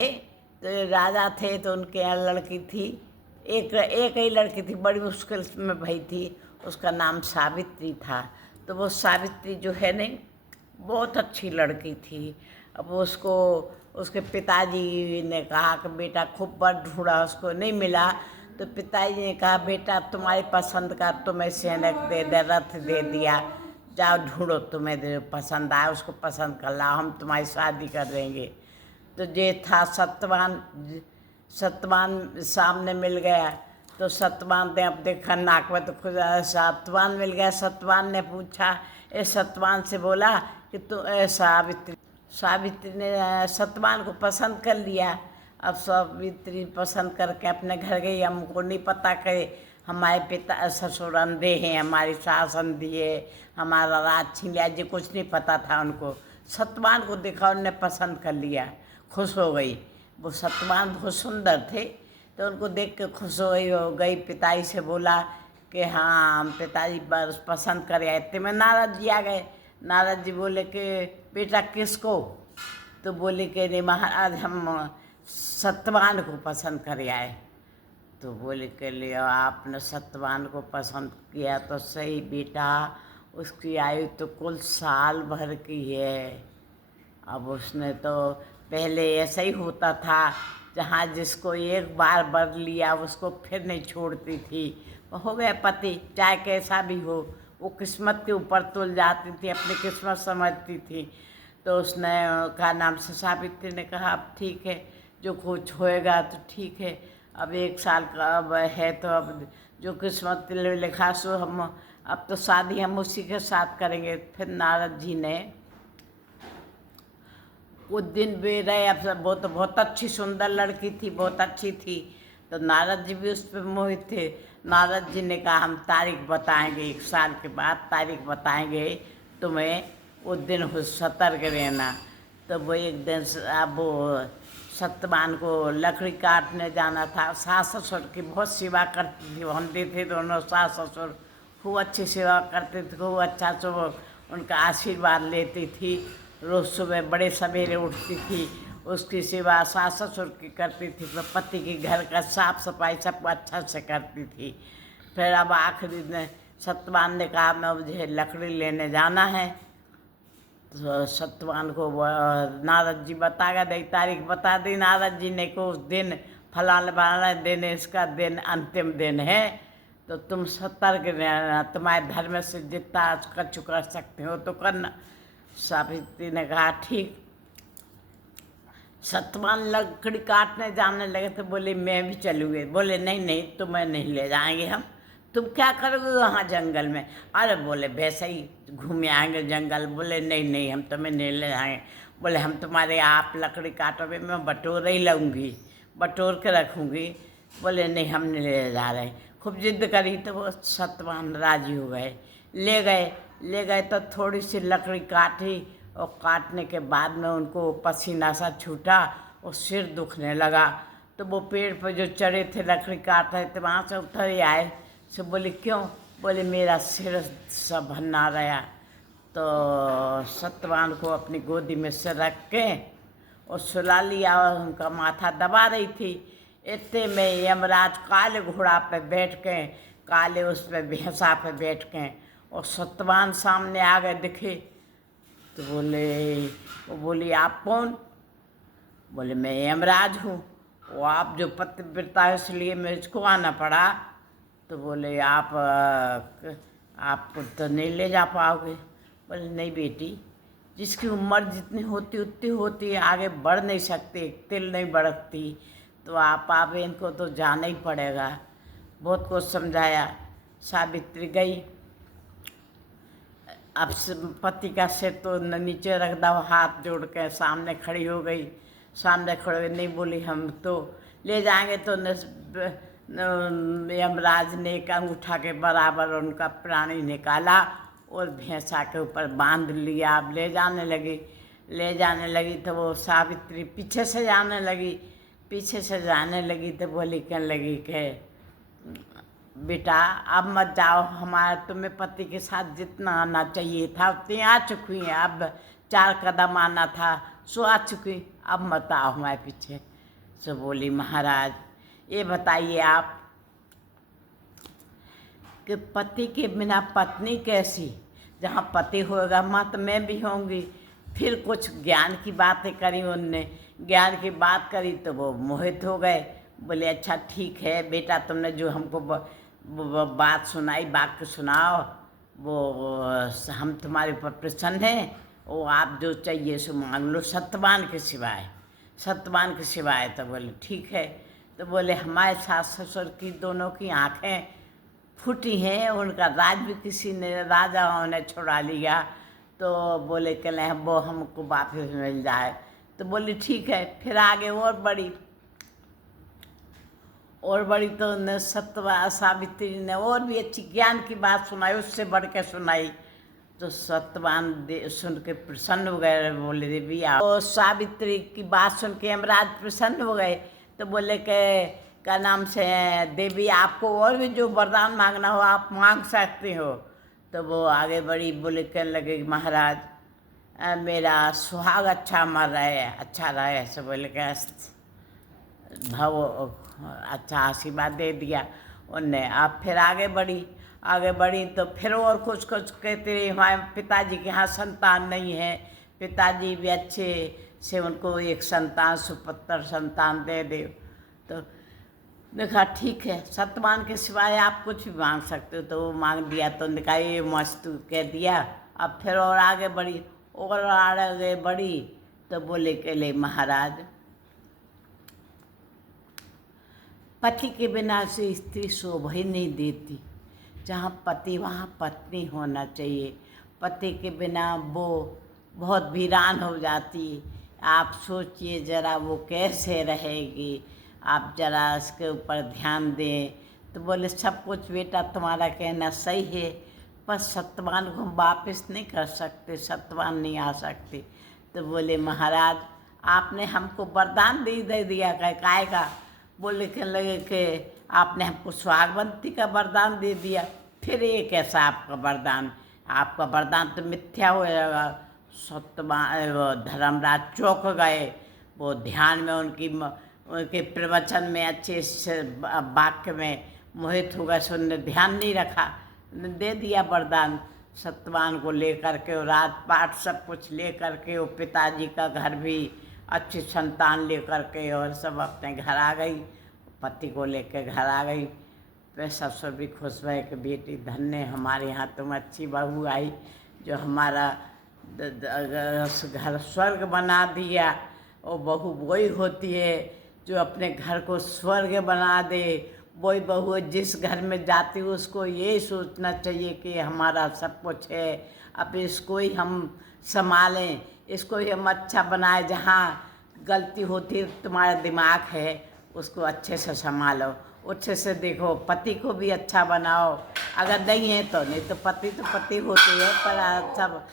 तो राजा थे तो उनके यहाँ लड़की थी, एक एक ही लड़की थी, बड़ी मुश्किल में भई थी, उसका नाम सावित्री था। तो वो सावित्री जो है नहीं, बहुत अच्छी लड़की थी। अब उसको उसके पिताजी ने कहा कि बेटा खूब बार ढूंढा, उसको नहीं मिला। तो पिताजी ने कहा बेटा तुम्हारी पसंद का तुम्हें सेनक दे दे, रथ दे दिया, जाओ ढूंढो, तुम्हें पसंद आया उसको पसंद कर लाओ, हम तुम्हारी शादी कर देंगे। तो ये था सत्यवान। सत्यवान सामने मिल गया तो सत्यवान ने अब देखा नाक में तो खुद सत्यवान मिल गया। सत्यवान ने पूछा, सत्यवान से बोला कि तू सावित्री सावित्री ने सत्यवान को पसंद कर लिया। अब सावित्री पसंद करके अपने घर गई। हमको नहीं पता कि हमारे पिता ससुर अंधे हैं, हमारी सास अंधी है, हमारा राज छीन लिया, जी कुछ नहीं पता था उनको। सत्यवान को देखा, उनने पसंद कर लिया, खुश हो गई। वो सत्यवान बहुत सुंदर थे तो उनको देख के खुश हो गई। पिताजी से बोला कि हाँ हम पिताजी बस पसंद करे आए। इतने में नारद जी आ गए। नारद जी बोले कि बेटा किसको? तो बोले कि नहीं महाराज हम सत्यवान को पसंद करे आए। तो बोले के लिए आपने सत्यवान को पसंद किया तो सही बेटा, उसकी आयु तो कुल साल भर की है। अब उसने तो पहले ऐसा ही होता था, जहाँ जिसको एक बार बर लिया उसको फिर नहीं छोड़ती थी। हो गया पति, चाहे कैसा भी हो, वो किस्मत के ऊपर तुल जाती थी, अपनी किस्मत समझती थी। तो उसने का नाम से सावित्री ने कहा अब ठीक है, जो कुछ होएगा तो ठीक है। अब 1 साल का अब है तो अब जो किस्मत में लिखा सो हम, अब तो शादी हम उसी के साथ करेंगे। फिर नारद जी ने कुछ दिन भी रहे। अब सब बहुत अच्छी सुंदर लड़की थी, बहुत अच्छी थी। तो नारद जी भी उस पर मोहित थे। नारद जी ने कहा हम तारीख बताएंगे, 1 साल के बाद तारीख बताएंगे तुम्हें, उस दिन हो सतर्क रहना। तो वो एक दिन अब वो सत्यवान को लकड़ी काटने जाना था। सास ससुर की बहुत सेवा करती थी, हम थे दोनों सास ससुर, खूब अच्छी सेवा करते थे, खूब अच्छा से वो उनका आशीर्वाद लेती थी। रोज़ सुबह बड़े सवेरे उठती थी, उसकी सेवा सास ससुर की करती थी, तो पति के घर का साफ सफाई सब अच्छा से करती थी। फिर अब आखिरी दिन सत्यवान ने कहा मैं मुझे लकड़ी लेने जाना है। तो सत्यवान को नारद जी बता गए, तारीख बता दी नारद जी ने को उस दिन फलाना दिन, इसका दिन अंतिम दिन है, तो तुम सतर्क रहना, तुम्हारे धर्म से जितना कर सकते हो तो करना। सावित्री ने कहा ठीक। सत्यवान लकड़ी काटने जाने लगे तो बोले मैं भी चलूँगी। बोले नहीं नहीं तुम्हें नहीं ले जाएंगे हम, तुम क्या करोगे वहाँ जंगल में? अरे बोले वैसे ही घूम आएंगे जंगल। बोले नहीं नहीं हम तुम्हें नहीं ले जाएंगे। बोले हम तुम्हारे आप लकड़ी काटोगे, मैं बटोर ही लूँगी, बटोर के रखूँगी। बोले नहीं हम नहीं ले जा रहे। खूब जिद करी तो वो सत्यवान राजी हो गए, ले गए तो थोड़ी सी लकड़ी काटी, और काटने के बाद में उनको पसीना सा छूटा और सिर दुखने लगा। तो वो पेड़ पर जो चढ़े थे लकड़ी काट रहे थे वहाँ से उतर ही आए। से बोले क्यों? बोले मेरा सिर सब भन्ना रहा। तो सत्यवान को अपनी गोदी में सिर रख के और सुला लिया और उनका माथा दबा रही थी। इतने में यमराज काले घोड़ा पे बैठ के, काले उस पर भैंसा पे बैठ के, और सत्यवान सामने आ गए दिखे। तो वो बोली आप कौन? बोले मैं यमराज हूँ। वो आप जो पतिव्रता है इसलिए मुझको आना पड़ा। तो बोले आप तो नहीं ले जा पाओगे। बोले नहीं बेटी, जिसकी उम्र जितनी होती उतनी होती है, आगे बढ़ नहीं सकती, तिल नहीं बढ़ती, तो आप इनको तो जाना ही पड़ेगा। बहुत कुछ समझाया। सावित्री गई। अब पति का सिर तो नीचे रख दो, हाथ जोड़ के सामने खड़ी हो गई। सामने खड़े नहीं बोली हम तो ले जाएंगे। तो यमराज ने एक अंगूठा के बराबर उनका प्राणी निकाला और भैंसा के ऊपर बांध लिया। अब ले जाने लगी तो वो सावित्री पीछे से जाने लगी तो बोली कहने लगी कि बेटा अब मत जाओ, हमारा तुम्हें पति के साथ जितना आना चाहिए था उतनी आ चुकी हैं, अब 4 कदम आना था सो आ चुकी, अब मत आओ हमारे पीछे। सो बोली महाराज ये बताइए आप कि पति के बिना पत्नी कैसी, जहाँ पति होगा वहाँ तो मैं भी होंगी। फिर कुछ ज्ञान की बातें करी उनने, ज्ञान की बात करी तो वो मोहित हो गए। बोले अच्छा ठीक है बेटा, तुमने जो हमको बात सुनाई, वाक्य सुनाओ, वो हम तुम्हारे ऊपर प्रसन्न हैं। वो आप जो चाहिए सो मांग लो सत्यवान के सिवाय, सत्यवान के सिवाय। तो बोले ठीक है। तो बोले हमारे सास ससुर की दोनों की आँखें फूटी हैं, उनका राज भी किसी ने, राजाओं ने छुड़ा लिया। तो बोले कल वो हमको वापस मिल जाए। तो बोले ठीक है। फिर आगे और बड़ी तो न सत्यवा सावित्री ने और भी अच्छी ज्ञान की बात सुनाई, उससे बढ़ के सुनाई। तो सत्यवान सुन के प्रसन्न हो गए। बोले देवी आप, तो सावित्री की बात सुन के यमराज प्रसन्न हो गए। तो बोले के का नाम से देवी आपको और भी जो वरदान मांगना हो आप मांग सकते हो। तो वो आगे बढ़ी, बोले कहने लगे महाराज मेरा सुहाग अच्छा मर रहे, अच्छा रहे। ऐसे बोले कि भाव अच्छा आशीर्वाद दे दिया उनने। आप फिर आगे बढ़ी तो फिर और कुछ कहते रहे हमारे पिताजी के यहाँ संतान नहीं है, पिताजी भी अच्छे से उनको एक संतान सुपुत्र संतान दे दे। तो देखा ठीक है, सत्यवान के सिवाय आप कुछ भी मांग सकते हो। तो वो मांग दिया। तो उन्होंने कहा ये मस्त कह दिया। अब फिर और आगे बढ़ी तो बोले के ले महाराज पति के बिना से स्त्री शोभा ही नहीं देती, जहाँ पति वहाँ पत्नी होना चाहिए। पति के बिना वो बहुत वीरान हो जाती। आप सोचिए ज़रा वो कैसे रहेगी, आप ज़रा इसके ऊपर ध्यान दें। तो बोले सब कुछ बेटा तुम्हारा कहना सही है, पर सत्यवान को हम वापस नहीं कर सकते, सत्यवान नहीं आ सकते। तो बोले महाराज आपने हमको वरदान दे दिया काय का। बोले कहने लगे कि आपने हमको सुहागवंती का वरदान दे दिया, फिर ये कैसा आपका वरदान, आपका वरदान तो मिथ्या हो जाएगा। सत्यवान धर्मराज चौंक गए। वो ध्यान में उनके प्रवचन में अच्छे से वाक्य में मोहित हो गए। उन्होंने ध्यान नहीं रखा, दे दिया वरदान सत्यवान को लेकर के, और राजपाट सब कुछ लेकर के, वो पिताजी का घर भी अच्छी संतान लेकर के और सब अपने घर आ गई, पति को लेकर घर आ गई। फिर ससुर भी खुश भए कि बेटी धन्य हमारे यहाँ तुम अच्छी बहू आई जो हमारा घर स्वर्ग बना दिया। वो बहू वही होती है जो अपने घर को स्वर्ग बना दे, वही बहू है जिस घर में जाती है उसको ये सोचना चाहिए कि हमारा सब कुछ है, अब इसको ही हम संभालें, इसको ही हम अच्छा बनाए। जहाँ गलती होती है तुम्हारा दिमाग है उसको अच्छे से संभालो, अच्छे से देखो, पति को भी अच्छा बनाओ। अगर नहीं है तो नहीं, तो पति होते हैं पर अच्छा